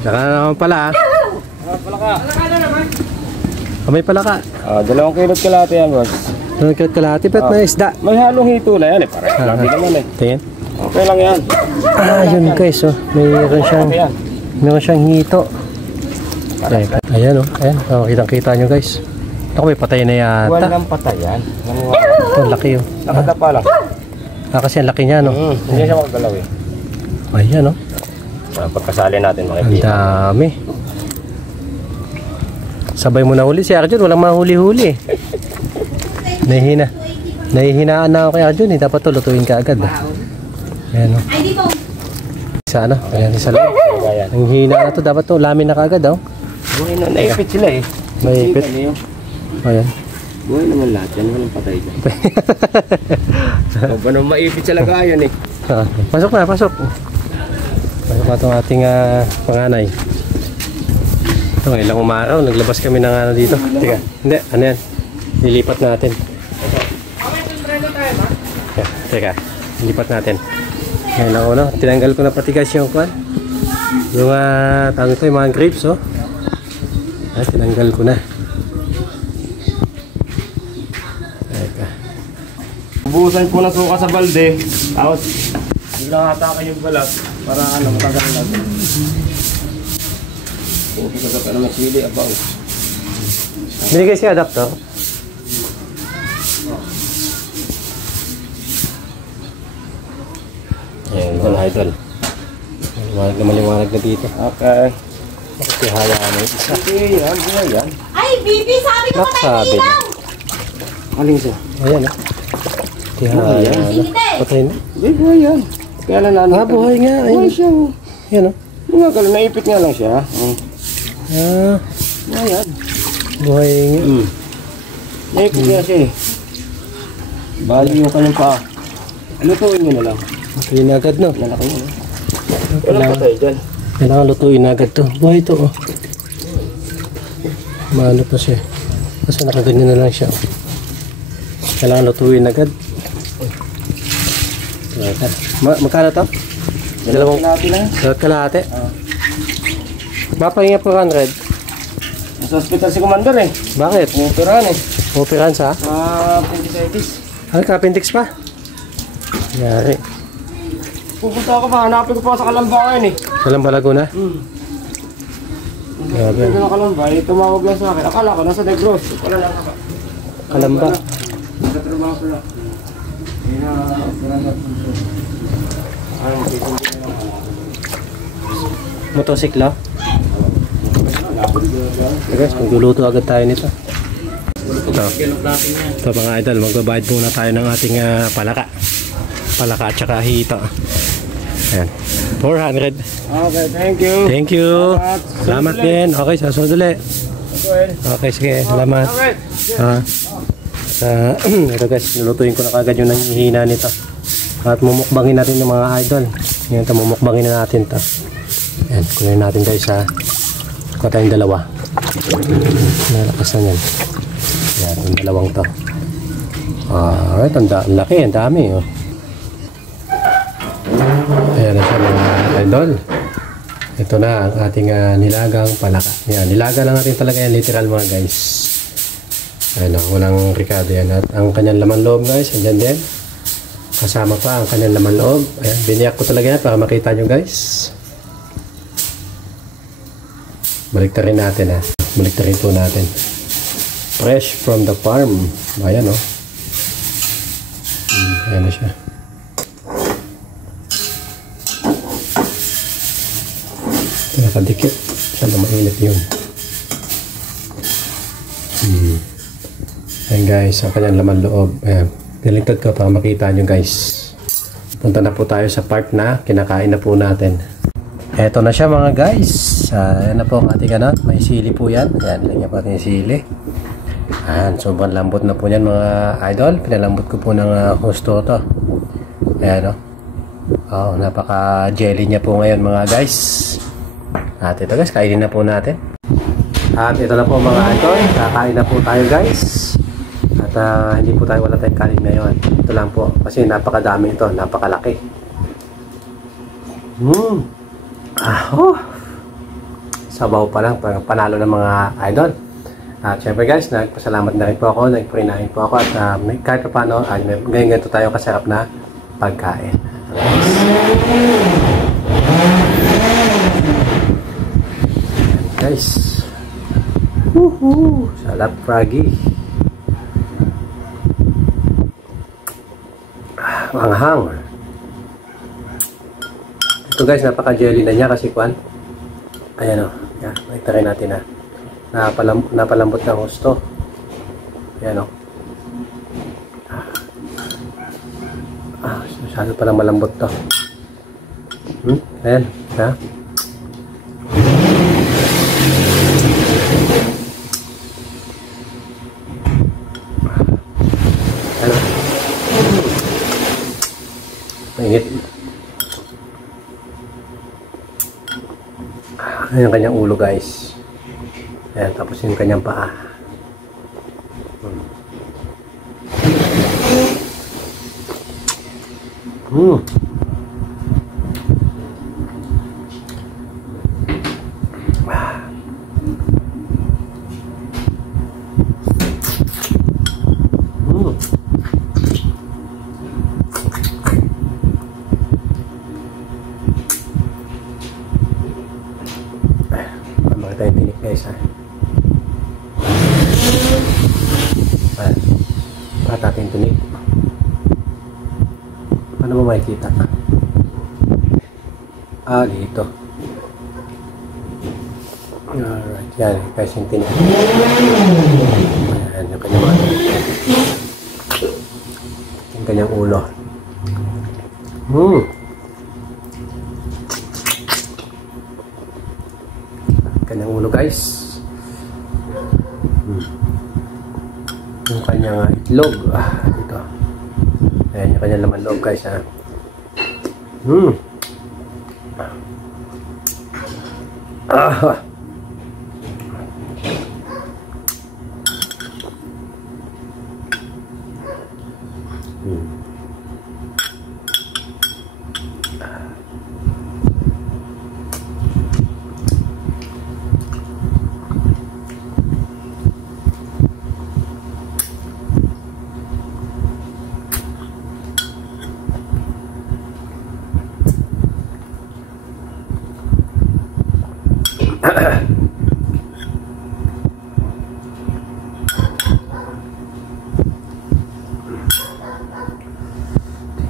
Saka na naman pala ah. Palaka. Palaka na naman. May palaka. 2 kilot kalahati yan, boss. 2 kilot kalahati, ba't may isda? May halong hito na yan eh. Parang lagi naman eh. Tingin. Okay lang yan. Yun guys, oh. Mayroon siyang hito. Ayan, oh. Ayan, kitang-kita nyo guys. Ako may patay na yata. Walang patay yan. Ito, laki oh. Nakadapa lang. Kasi ang laki niya, no? Hindi siya magdalaw eh. Ayan, oh. Pagkasali natin Ang makikita. dami. Sabay mo na huli si Arjun, walang mahuli-huli. Nahihinaan na ako kay Arjun, dapat to lutuin ka agad. Ayan o. Isa ano, ayan isa lang. Ang hina na to, dapat to lamin na kaagad o. Buhay na, naipit sila eh. Maipit. Ayan. Buhay naman lahat yan, walang patay dyan. O ba nang maipit sa lagayan eh. Pasok na, pasok. Pasok na itong ating panganay. Ito, ilang umaraw, naglabas kami ng ano dito. Teka, hindi, ano yan? Lilipat natin. Teka, lilipat natin. Ngayon ako, no? Tinanggal ko na pati guys yung kwan. Yung, tawag ito, yung mga grapes, oh. Ay, tinanggal ko na. Teka. Ubusan ko na suka sa balde. Tapos, biglang hatakan yung balat. Para ano, matagal lang. Pagkakata ka naman sili, abaw. Binigay si adapter. Ayan, mga idol. Maliwanag na dito. Okay. Makikihaya na yung isa. Hindi yan, buhay yan. Ay, Bibi, sabi ko patay na ilaw! Aling siya? Ayan ah. Kihaya na. Patay na. Hindi, buhay yan. Kaya lang nanin. Buhay nga. Buhay siya. Ayan oh. Mga kala, naipit nga lang siya. Buhay yan. Buhay nga. Naipit nga siya eh. Bali yung kanyang paa. Lutuin nyo na lang. Lutuin na agad no. Lalaki mo. Walang patay dyan. Kailangan lutuin na agad to. Buhay to oh. Maano pa siya. Kasi nakaganyan na lang siya. Kailangan lutuin agad. Magkano to? Dalawang kalahati. Mapahinga po 100. Nasa hospital si Commander eh. Bakit? Umupirahan eh. Operan sa? Appendicitis. Ano ka? Appendix pa? Yari. Pupunta ako pa, hanapin ko pa sa Kalamba ngayon eh. Walang balago na? Grabe. Hindi na Kalamba, tumawag lang sa akin. Akala ko, nasa Negros. Wala lang ako. Kalamba. Nasa trabaho ko lang. Hindi na, ay, magkikundi na lang. Motosiklo? Guys, magluluto agad tayo nito. Ito mga idol, magbabayad muna tayo ng ating palaka. Palaka at saka hito. Ayan. 400. Okay, thank you. Thank you. Salamat din. Okay, sasunod ulit. Okay, sige. Salamat. Ito guys, nulutuin ko na kagad yung nanghihina nito. At mumukbangin natin ng mga idol. Yan, ito, mumukbangin na natin ito. Ayan, kunin natin guys sa kuha tayong dalawa. Nalakas na yan. Ayan, yung dalawang to. Alright, ang laki, ang dami. Oh. Ayan na siya mga idol. Ito na ang ating nilagang palaka. Ayan, nilaga lang natin talaga yan, literal mga guys. Ayan o, walang ricado yan. At ang kanyang laman loob guys, andyan din. Kasama pa ang kanyang laman loob. Ayan, biniyak ko talaga yan para makita nyo guys. Baliktarin natin ha. Baliktarin po natin. Fresh from the farm. Ayan o. Ayan na siya. Nakadikit. Masyado mainit yun. Ayan guys, ang kanyang laman loob. Ayan. Nilingtad ko para makita nyo guys. Punta na po tayo sa part na kinakain na po natin. Eto na siya mga guys. Ayan na po ang ating anak. May sili po yan. Ayan, lagyan po natin yung sili. Ayan, sobrang lambot na po yan mga idol. Pinalambot ko po ng husto to. Ayan o. Oh, napaka-jelly niya po ngayon mga guys. At ito guys, kainin na po natin. At ito na po mga idol. Kakain na po tayo guys. At hindi po tayo wala tayong kanin ngayon. Ito lang po. Kasi napakadami ito. Napakalaki. Oh. sabaw pa lang, parang panalo ng mga idol. At syempre guys, nagpasalamat na rin po ako, nagpurinahin po ako at kahit pa paano, ngayon ganito tayo kasarap na pagkain. Guys, woohoo! Salap froggy. Anghang. Ito guys, napaka-jelly na niya kasi kwan. Ayan o. Yan, itarin natin na. Napalambot ng gusto. Ayan o. Masyado palang malambot to. Ayan. Ha? Ayan o. Mainit. Ayan yung kanyang ulo guys. Ayan, tapos yung kanyang paa. Tayong tinik guys ha. Pakita natin tinik. Paano mo makikita? Dito. Alright, yan guys yung tinik. Ayan yung kanyang mga yung kanyang ulo. Kanyang ulo guys. Yung kanyang itlog dito. Ayan yung kanyang laman loob guys ha.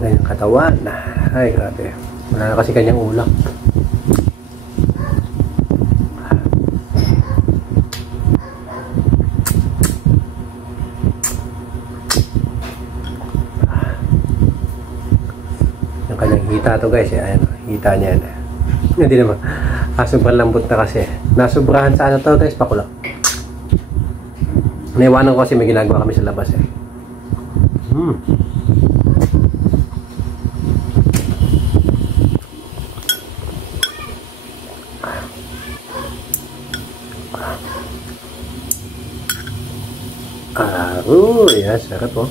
Tingnan yung katawan. Ay grabe. Wala na kasi kanyang ulo. Yung kanyang hita to guys. Ayan, hita niya yan. Hindi naman. Sobrang lambot na kasi. Nasubrahan sa ano to guys, pakulo. Naiwanan ko kasi may ginagawa kami sa labas eh. Yan, sarap po.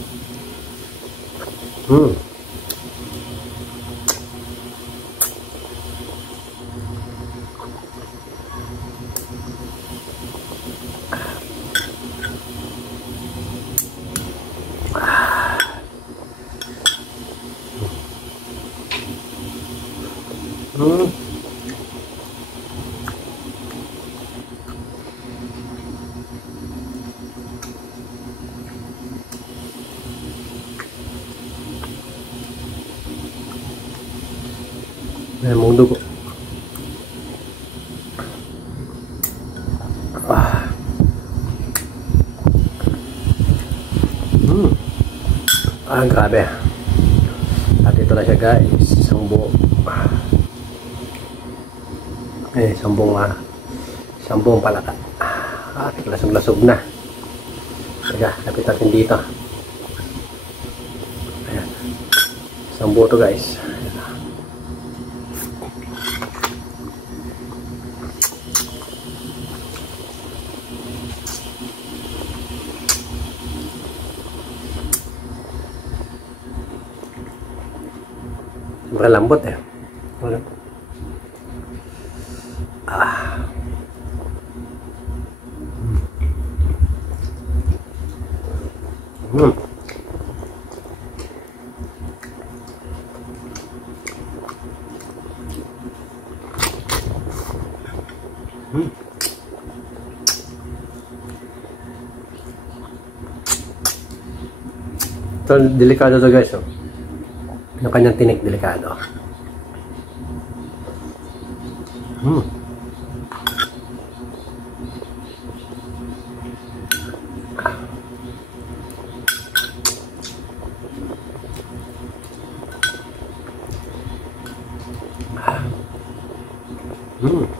Ayan mong dugo. Grabe. At ito na siya guys. Isang buo. Isang buong palaka. At lasog-lasog na. Kaya, lapit natin dito. Ayan. Isang buo to guys. Sobrang lambot eh. Hmm. Hmm. Ito, delikado to guys, oh. Yung kanyang tinik, delikado. Hmm. Hmm.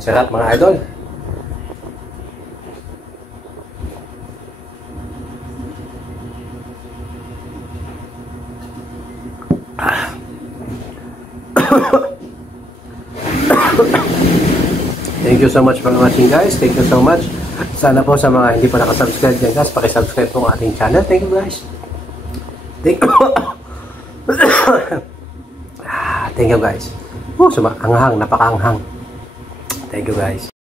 Sarap mga idol. Thank you so much for watching guys. Thank you so much. Sana po sa mga hindi pa nakasubscribe dyan guys, pakisubscribe po ang ating channel. Thank you guys. Thank you. Thank you guys. Anghang, napakaanghang. Thank you guys.